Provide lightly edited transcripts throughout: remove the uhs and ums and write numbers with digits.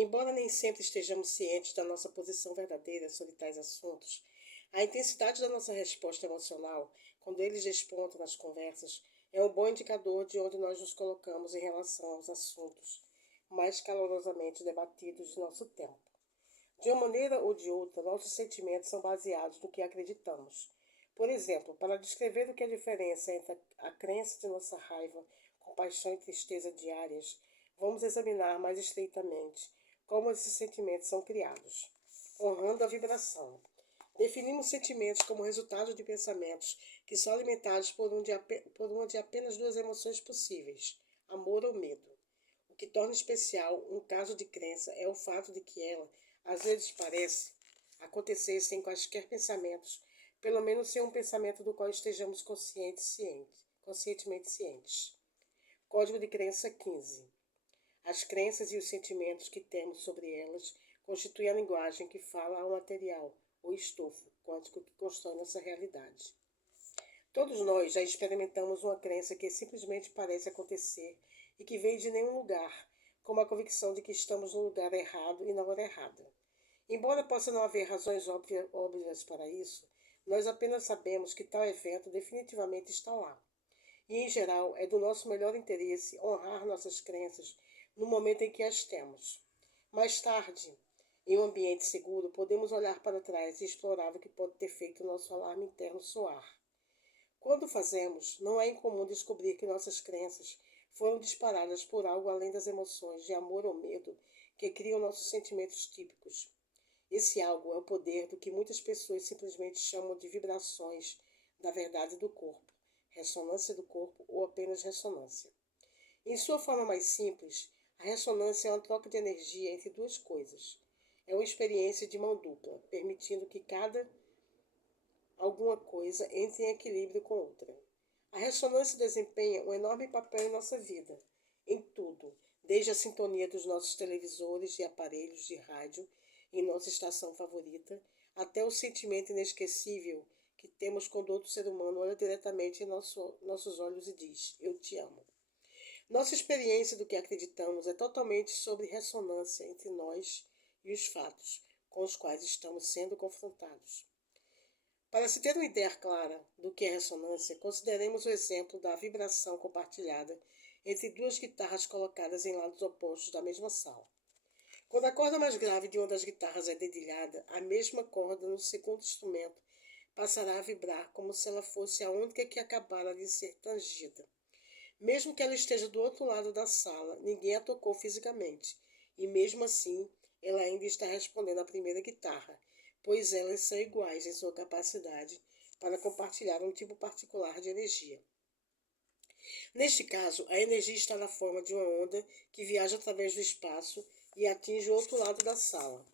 Embora nem sempre estejamos cientes da nossa posição verdadeira sobre tais assuntos, a intensidade da nossa resposta emocional, quando eles despontam nas conversas, é um bom indicador de onde nós nos colocamos em relação aos assuntos mais calorosamente debatidos de nosso tempo. De uma maneira ou de outra, nossos sentimentos são baseados no que acreditamos. Por exemplo, para descrever o que é a diferença entre a crença de nossa raiva, compaixão e tristeza diárias, vamos examinar mais estreitamente como esses sentimentos são criados. Honrando a vibração. Definimos sentimentos como resultado de pensamentos que são alimentados por uma de apenas duas emoções possíveis, amor ou medo. O que torna especial um caso de crença é o fato de que ela, às vezes, parece acontecer sem quaisquer pensamentos, pelo menos sem um pensamento do qual estejamos conscientemente cientes. Código de crença 15. As crenças e os sentimentos que temos sobre elas constituem a linguagem que fala ao material, o estofo quântico que constrói nossa realidade. Todos nós já experimentamos uma crença que simplesmente parece acontecer e que vem de nenhum lugar, como a convicção de que estamos no lugar errado e na hora errada. Embora possa não haver razões óbvias para isso, nós apenas sabemos que tal evento definitivamente está lá. E, em geral, é do nosso melhor interesse honrar nossas crenças no momento em que as temos. Mais tarde, em um ambiente seguro, podemos olhar para trás e explorar o que pode ter feito o nosso alarme interno soar. Quando o fazemos, não é incomum descobrir que nossas crenças foram disparadas por algo além das emoções de amor ou medo que criam nossos sentimentos típicos. Esse algo é o poder do que muitas pessoas simplesmente chamam de vibrações da verdade do corpo, ressonância do corpo ou apenas ressonância. Em sua forma mais simples, a ressonância é uma troca de energia entre duas coisas. É uma experiência de mão dupla, permitindo que cada alguma coisa entre em equilíbrio com outra. A ressonância desempenha um enorme papel em nossa vida, em tudo, desde a sintonia dos nossos televisores e aparelhos de rádio em nossa estação favorita, até o sentimento inesquecível que temos quando outro ser humano olha diretamente em nossos olhos e diz: "Eu te amo". Nossa experiência do que acreditamos é totalmente sobre ressonância entre nós e os fatos com os quais estamos sendo confrontados. Para se ter uma ideia clara do que é ressonância, consideremos o exemplo da vibração compartilhada entre duas guitarras colocadas em lados opostos da mesma sala. Quando a corda mais grave de uma das guitarras é dedilhada, a mesma corda no segundo instrumento passará a vibrar como se ela fosse a única que acabara de ser tangida. Mesmo que ela esteja do outro lado da sala, ninguém a tocou fisicamente, e mesmo assim, ela ainda está respondendo à primeira guitarra, pois elas são iguais em sua capacidade para compartilhar um tipo particular de energia. Neste caso, a energia está na forma de uma onda que viaja através do espaço e atinge o outro lado da sala.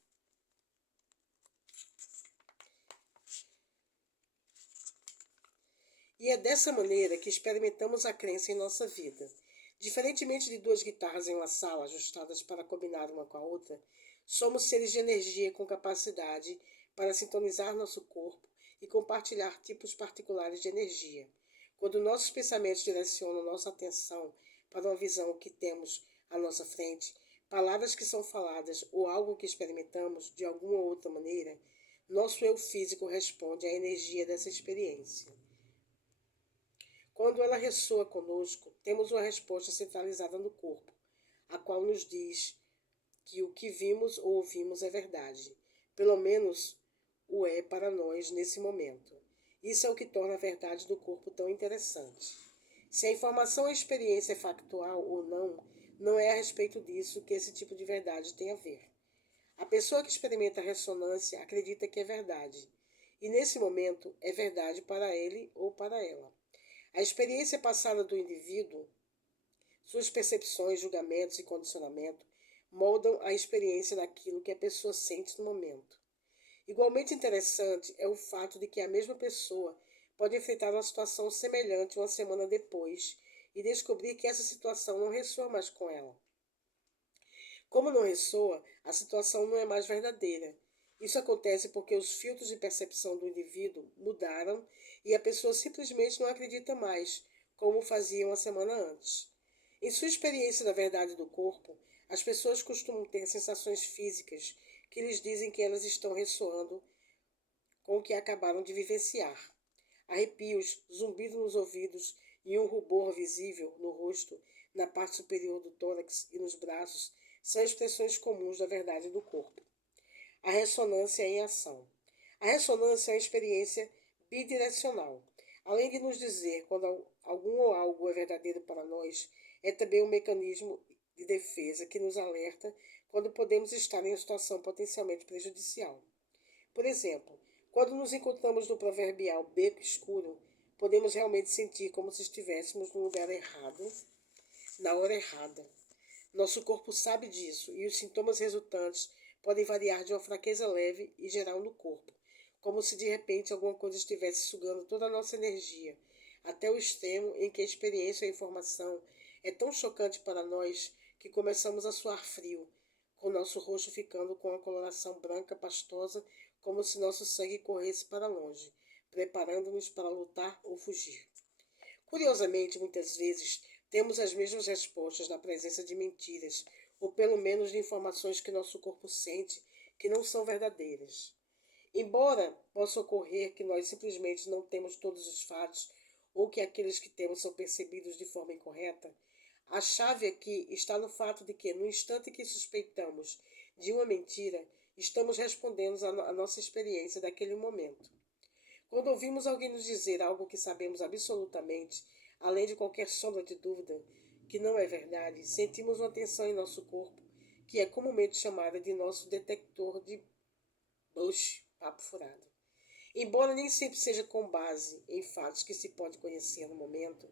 E é dessa maneira que experimentamos a crença em nossa vida. Diferentemente de duas guitarras em uma sala ajustadas para combinar uma com a outra, somos seres de energia com capacidade para sintonizar nosso corpo e compartilhar tipos particulares de energia. Quando nossos pensamentos direcionam nossa atenção para uma visão que temos à nossa frente, palavras que são faladas ou algo que experimentamos de alguma outra maneira, nosso eu físico responde à energia dessa experiência. Quando ela ressoa conosco, temos uma resposta centralizada no corpo, a qual nos diz que o que vimos ou ouvimos é verdade. Pelo menos o é para nós nesse momento. Isso é o que torna a verdade do corpo tão interessante. Se a informação ou a experiência é factual ou não, não é a respeito disso que esse tipo de verdade tem a ver. A pessoa que experimenta a ressonância acredita que é verdade, e nesse momento é verdade para ele ou para ela. A experiência passada do indivíduo, suas percepções, julgamentos e condicionamento moldam a experiência daquilo que a pessoa sente no momento. Igualmente interessante é o fato de que a mesma pessoa pode enfrentar uma situação semelhante uma semana depois e descobrir que essa situação não ressoa mais com ela. Como não ressoa, a situação não é mais verdadeira. Isso acontece porque os filtros de percepção do indivíduo mudaram e a pessoa simplesmente não acredita mais, como fazia uma semana antes. Em sua experiência da verdade do corpo, as pessoas costumam ter sensações físicas que lhes dizem que elas estão ressoando com o que acabaram de vivenciar. Arrepios, zumbido nos ouvidos e um rubor visível no rosto, na parte superior do tórax e nos braços são expressões comuns da verdade do corpo. A ressonância em ação. A ressonância é uma experiência bidirecional. Além de nos dizer quando algum ou algo é verdadeiro para nós, é também um mecanismo de defesa que nos alerta quando podemos estar em uma situação potencialmente prejudicial. Por exemplo, quando nos encontramos no proverbial beco escuro, podemos realmente sentir como se estivéssemos no lugar errado, na hora errada. Nosso corpo sabe disso e os sintomas resultantes podem variar de uma fraqueza leve e geral no corpo, como se de repente alguma coisa estivesse sugando toda a nossa energia, até o extremo em que a experiência ou a informação é tão chocante para nós que começamos a suar frio, com nosso rosto ficando com uma coloração branca pastosa, como se nosso sangue corresse para longe, preparando-nos para lutar ou fugir. Curiosamente, muitas vezes, temos as mesmas respostas na presença de mentiras, ou pelo menos de informações que nosso corpo sente que não são verdadeiras. Embora possa ocorrer que nós simplesmente não temos todos os fatos, ou que aqueles que temos são percebidos de forma incorreta, a chave aqui está no fato de que, no instante que suspeitamos de uma mentira, estamos respondendo à nossa experiência daquele momento. Quando ouvimos alguém nos dizer algo que sabemos absolutamente, além de qualquer sombra de dúvida, que não é verdade, sentimos uma tensão em nosso corpo, que é comumente chamada de nosso detector de Bush, papo furado. Embora nem sempre seja com base em fatos que se pode conhecer no momento,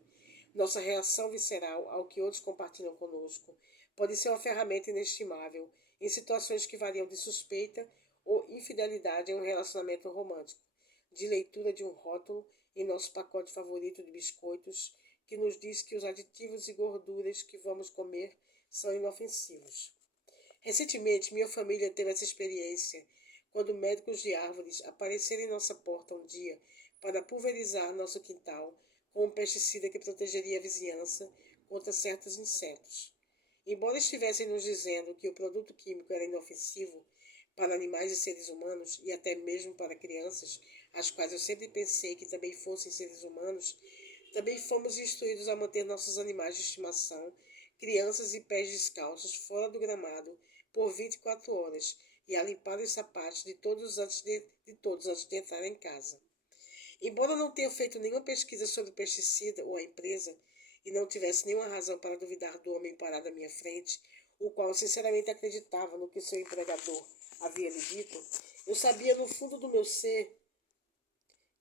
nossa reação visceral ao que outros compartilham conosco pode ser uma ferramenta inestimável em situações que variam de suspeita ou infidelidade em um relacionamento romântico, de leitura de um rótulo em nosso pacote favorito de biscoitos que nos diz que os aditivos e gorduras que vamos comer são inofensivos. Recentemente, minha família teve essa experiência quando médicos de árvores apareceram em nossa porta um dia para pulverizar nosso quintal com um pesticida que protegeria a vizinhança contra certos insetos. Embora estivessem nos dizendo que o produto químico era inofensivo para animais e seres humanos e até mesmo para crianças, as quais eu sempre pensei que também fossem seres humanos, também fomos instruídos a manter nossos animais de estimação, crianças e pés descalços fora do gramado por 24 horas e a limpar os sapatos de todos antes de entrar em casa. Embora não tenha feito nenhuma pesquisa sobre o pesticida ou a empresa, e não tivesse nenhuma razão para duvidar do homem parado à minha frente, o qual sinceramente acreditava no que seu empregador havia lhe dito, eu sabia no fundo do meu ser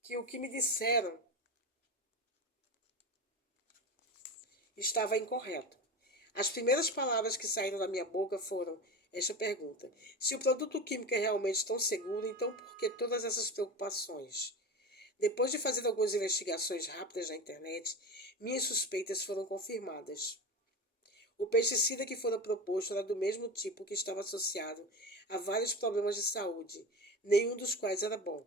que o que me disseram estava incorreto. As primeiras palavras que saíram da minha boca foram esta pergunta: se o produto químico é realmente tão seguro, então por que todas essas preocupações? Depois de fazer algumas investigações rápidas na internet, minhas suspeitas foram confirmadas. O pesticida que fora proposto era do mesmo tipo que estava associado a vários problemas de saúde, nenhum dos quais era bom.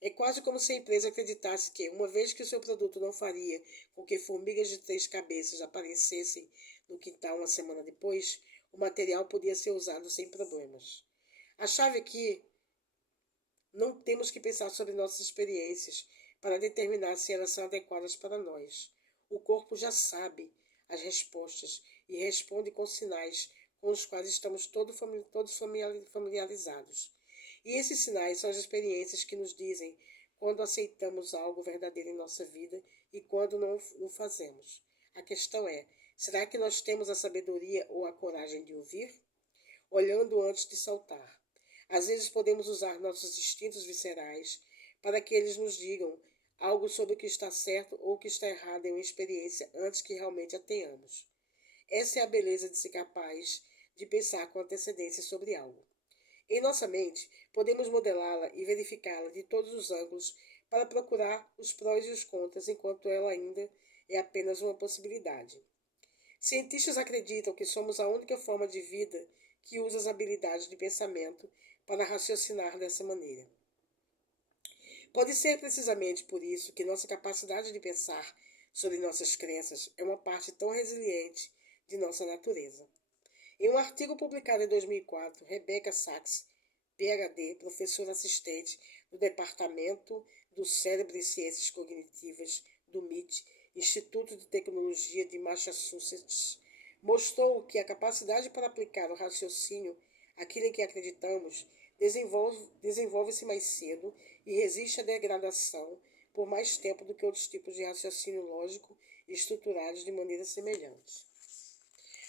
É quase como se a empresa acreditasse que, uma vez que o seu produto não faria com que formigas de 3 cabeças aparecessem no quintal uma semana depois, o material podia ser usado sem problemas. A chave aqui, não temos que pensar sobre nossas experiências para determinar se elas são adequadas para nós. O corpo já sabe as respostas e responde com sinais com os quais estamos todos familiarizados. E esses sinais são as experiências que nos dizem quando aceitamos algo verdadeiro em nossa vida e quando não o fazemos. A questão é, será que nós temos a sabedoria ou a coragem de ouvir? Olhando antes de saltar. Às vezes podemos usar nossos instintos viscerais para que eles nos digam algo sobre o que está certo ou o que está errado em uma experiência antes que realmente a tenhamos. Essa é a beleza de ser capaz de pensar com antecedência sobre algo. Em nossa mente, podemos modelá-la e verificá-la de todos os ângulos para procurar os prós e os contras enquanto ela ainda é apenas uma possibilidade. Cientistas acreditam que somos a única forma de vida que usa as habilidades de pensamento para raciocinar dessa maneira. Pode ser precisamente por isso que nossa capacidade de pensar sobre nossas crenças é uma parte tão resiliente de nossa natureza. Em um artigo publicado em 2004, Rebecca Sachs, PhD, professora assistente no Departamento do Cérebro e Ciências Cognitivas do MIT, Instituto de Tecnologia de Massachusetts, mostrou que a capacidade para aplicar o raciocínio àquilo em que acreditamos desenvolve-se mais cedo e resiste à degradação por mais tempo do que outros tipos de raciocínio lógico estruturados de maneira semelhante.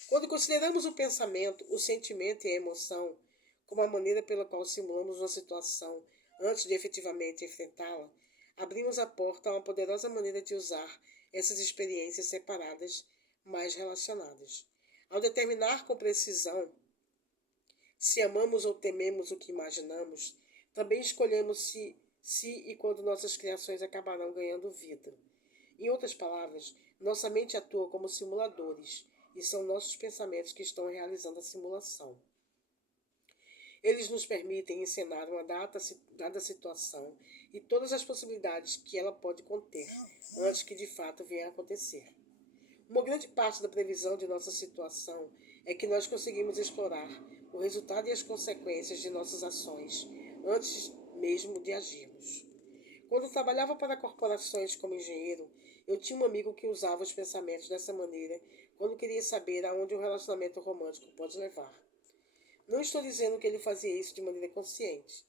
Quando consideramos o pensamento, o sentimento e a emoção como a maneira pela qual simulamos uma situação antes de efetivamente enfrentá-la, abrimos a porta a uma poderosa maneira de usar essas experiências separadas, mais relacionadas. Ao determinar com precisão se amamos ou tememos o que imaginamos, também escolhemos se e quando nossas criações acabarão ganhando vida. Em outras palavras, nossa mente atua como simuladores, e são nossos pensamentos que estão realizando a simulação. Eles nos permitem encenar uma dada situação e todas as possibilidades que ela pode conter, antes que de fato venha a acontecer. Uma grande parte da previsão de nossa situação é que nós conseguimos explorar o resultado e as consequências de nossas ações antes mesmo de agirmos. Quando trabalhava para corporações como engenheiro, eu tinha um amigo que usava os pensamentos dessa maneira quando queria saber aonde um relacionamento romântico pode levar. Não estou dizendo que ele fazia isso de maneira consciente.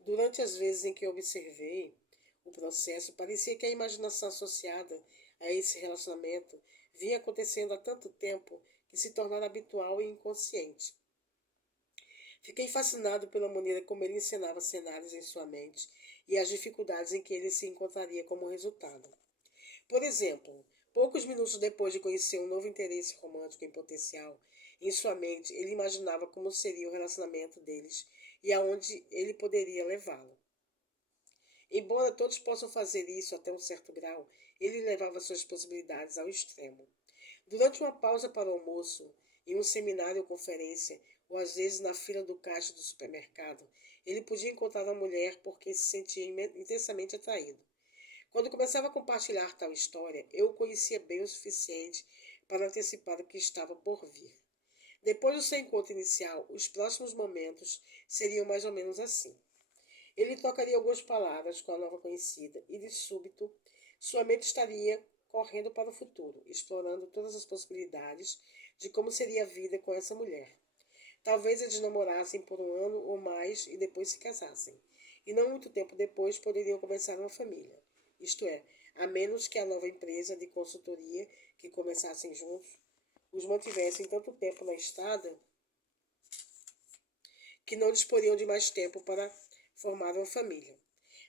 Durante as vezes em que observei o processo, parecia que a imaginação associada a esse relacionamento vinha acontecendo há tanto tempo que se tornara habitual e inconsciente. Fiquei fascinado pela maneira como ele encenava cenários em sua mente e as dificuldades em que ele se encontraria como resultado. Por exemplo, poucos minutos depois de conhecer um novo interesse romântico em potencial, em sua mente ele imaginava como seria o relacionamento deles e aonde ele poderia levá-lo. Embora todos possam fazer isso até um certo grau, ele levava suas possibilidades ao extremo. Durante uma pausa para o almoço, em um seminário ou conferência, ou às vezes na fila do caixa do supermercado, ele podia encontrar uma mulher por quem se sentia intensamente atraído. Quando começava a compartilhar tal história, eu o conhecia bem o suficiente para antecipar o que estava por vir. Depois do seu encontro inicial, os próximos momentos seriam mais ou menos assim. Ele trocaria algumas palavras com a nova conhecida e, de súbito, sua mente estaria correndo para o futuro, explorando todas as possibilidades de como seria a vida com essa mulher. Talvez eles namorassem por um ano ou mais e depois se casassem. E não muito tempo depois poderiam começar uma família. Isto é, a menos que a nova empresa de consultoria que começassem juntos os mantivessem tanto tempo na estrada que não disporiam de mais tempo para formar uma família.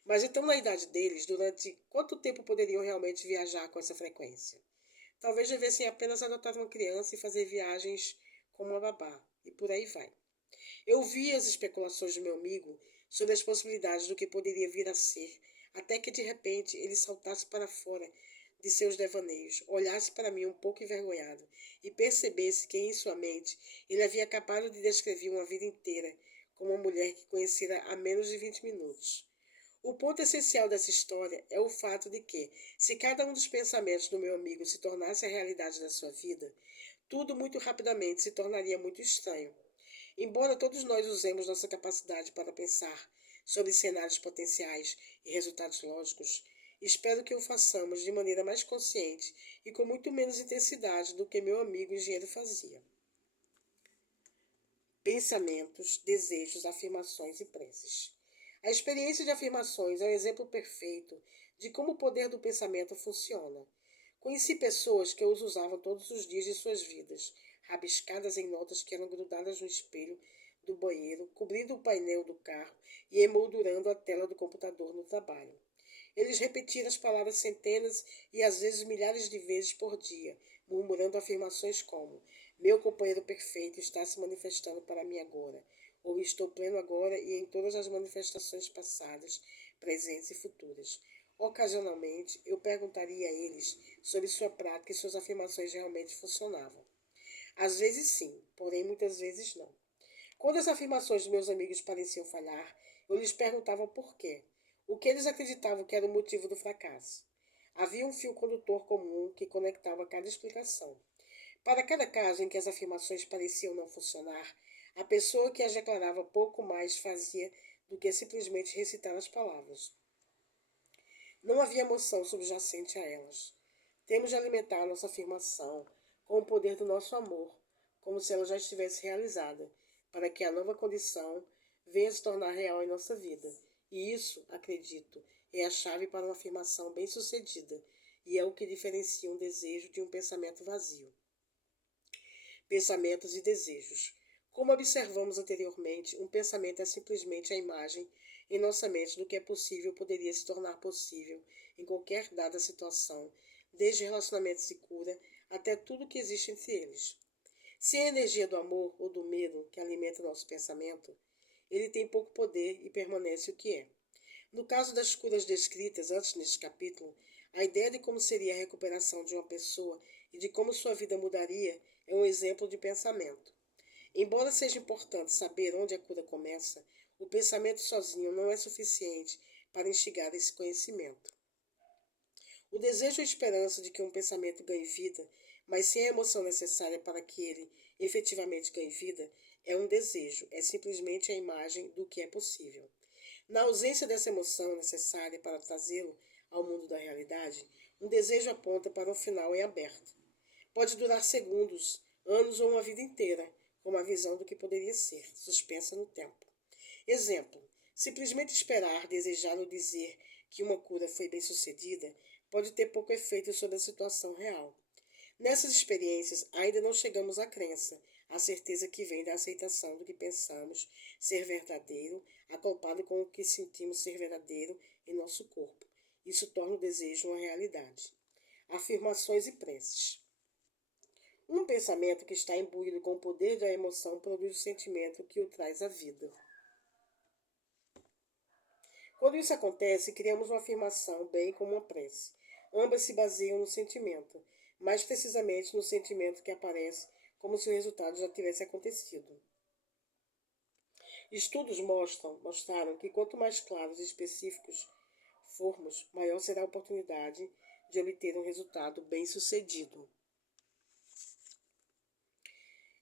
Mas então, na idade deles, durante quanto tempo poderiam realmente viajar com essa frequência? Talvez devessem apenas adotar uma criança e fazer viagens com uma babá, e por aí vai. Eu vi as especulações do meu amigo sobre as possibilidades do que poderia vir a ser, até que de repente ele saltasse para fora de seus devaneios, olhasse para mim um pouco envergonhado e percebesse que em sua mente ele havia acabado de descrever uma vida inteira como uma mulher que conhecera há menos de 20 minutos. O ponto essencial dessa história é o fato de que, se cada um dos pensamentos do meu amigo se tornasse a realidade da sua vida, tudo muito rapidamente se tornaria muito estranho. Embora todos nós usemos nossa capacidade para pensar sobre cenários potenciais e resultados lógicos, espero que o façamos de maneira mais consciente e com muito menos intensidade do que meu amigo engenheiro fazia. Pensamentos, desejos, afirmações e preces. A experiência de afirmações é um exemplo perfeito de como o poder do pensamento funciona. Conheci pessoas que os usavam todos os dias de suas vidas, rabiscadas em notas que eram grudadas no espelho do banheiro, cobrindo o painel do carro e emoldurando a tela do computador no trabalho. Eles repetiram as palavras centenas e às vezes milhares de vezes por dia, murmurando afirmações como: meu companheiro perfeito está se manifestando para mim agora, ou estou pleno agora e em todas as manifestações passadas, presentes e futuras. Ocasionalmente, eu perguntaria a eles sobre sua prática e suas afirmações realmente funcionavam. Às vezes sim, porém muitas vezes não. Quando as afirmações dos meus amigos pareciam falhar, eu lhes perguntava por quê. O que eles acreditavam que era o motivo do fracasso. Havia um fio condutor comum que conectava cada explicação. Para cada caso em que as afirmações pareciam não funcionar, a pessoa que as declarava pouco mais fazia do que simplesmente recitar as palavras. Não havia emoção subjacente a elas. Temos de alimentar nossa afirmação com o poder do nosso amor, como se ela já estivesse realizada, para que a nova condição venha se tornar real em nossa vida. E isso, acredito, é a chave para uma afirmação bem-sucedida e é o que diferencia um desejo de um pensamento vazio. Pensamentos e desejos. Como observamos anteriormente, um pensamento é simplesmente a imagem em nossa mente do que é possível ou poderia se tornar possível em qualquer dada situação, desde relacionamentos de cura até tudo que existe entre eles. Se é a energia do amor ou do medo que alimenta o nosso pensamento, ele tem pouco poder e permanece o que é. No caso das curas descritas antes neste capítulo, a ideia de como seria a recuperação de uma pessoa e de como sua vida mudaria é um exemplo de pensamento. Embora seja importante saber onde a cura começa, o pensamento sozinho não é suficiente para instigar esse conhecimento. O desejo e a esperança de que um pensamento ganhe vida, mas sem a emoção necessária para que ele efetivamente ganhe vida, é um desejo, é simplesmente a imagem do que é possível. Na ausência dessa emoção necessária para trazê-lo ao mundo da realidade, um desejo aponta para um final em aberto. Pode durar segundos, anos ou uma vida inteira, como a visão do que poderia ser, suspensa no tempo. Exemplo: simplesmente esperar, desejar ou dizer que uma cura foi bem-sucedida pode ter pouco efeito sobre a situação real. Nessas experiências, ainda não chegamos à crença, à certeza que vem da aceitação do que pensamos ser verdadeiro, acoplado com o que sentimos ser verdadeiro em nosso corpo. Isso torna o desejo uma realidade. Afirmações e preces. Um pensamento que está imbuído com o poder da emoção produz o sentimento que o traz à vida. Quando isso acontece, criamos uma afirmação, bem como uma prece. Ambas se baseiam no sentimento, mais precisamente no sentimento que aparece como se o resultado já tivesse acontecido. Estudos mostraram que quanto mais claros e específicos formos, maior será a oportunidade de obter um resultado bem-sucedido.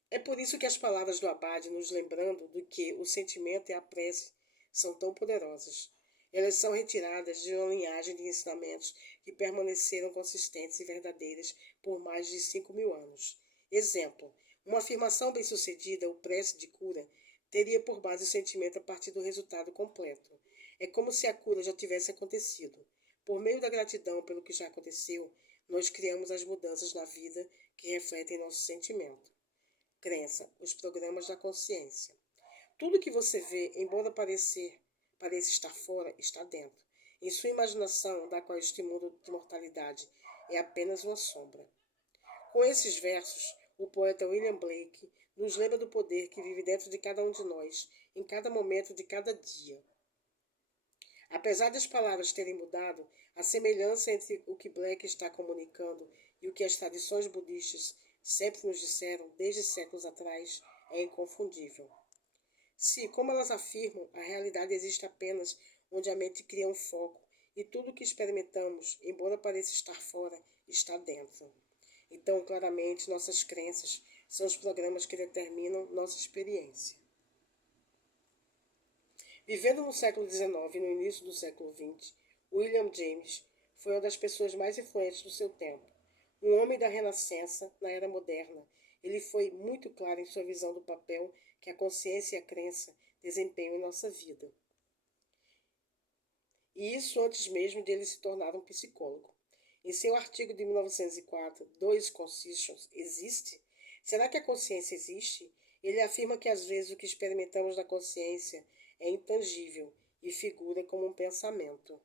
É por isso que as palavras do Abade nos lembrando do que o sentimento e a prece são tão poderosas. Elas são retiradas de uma linhagem de ensinamentos que permaneceram consistentes e verdadeiras por mais de 5.000 anos. Exemplo: uma afirmação bem-sucedida ou prece de cura teria por base o sentimento a partir do resultado completo. É como se a cura já tivesse acontecido. Por meio da gratidão pelo que já aconteceu, nós criamos as mudanças na vida que refletem nosso sentimento. Crença, os programas da consciência. Tudo que você vê, embora pareça estar fora, está dentro. Em sua imaginação, da qual este mundo de mortalidade é apenas uma sombra. Com esses versos, o poeta William Blake nos lembra do poder que vive dentro de cada um de nós, em cada momento de cada dia. Apesar das palavras terem mudado, a semelhança entre o que Blake está comunicando e o que as tradições budistas sempre nos disseram desde séculos atrás é inconfundível. Se, como elas afirmam, a realidade existe apenas onde a mente cria um foco e tudo o que experimentamos, embora pareça estar fora, está dentro. Então, claramente, nossas crenças são os programas que determinam nossa experiência. Vivendo no século XIX e no início do século XX, William James foi uma das pessoas mais influentes do seu tempo. Um homem da Renascença na Era Moderna, ele foi muito claro em sua visão do papel que a consciência e a crença desempenham em nossa vida. E isso antes mesmo de ele se tornar um psicólogo. Em seu artigo de 1904, Dois Conscious existe? Será que a consciência existe? Ele afirma que às vezes o que experimentamos da consciência é intangível e figura como um pensamento.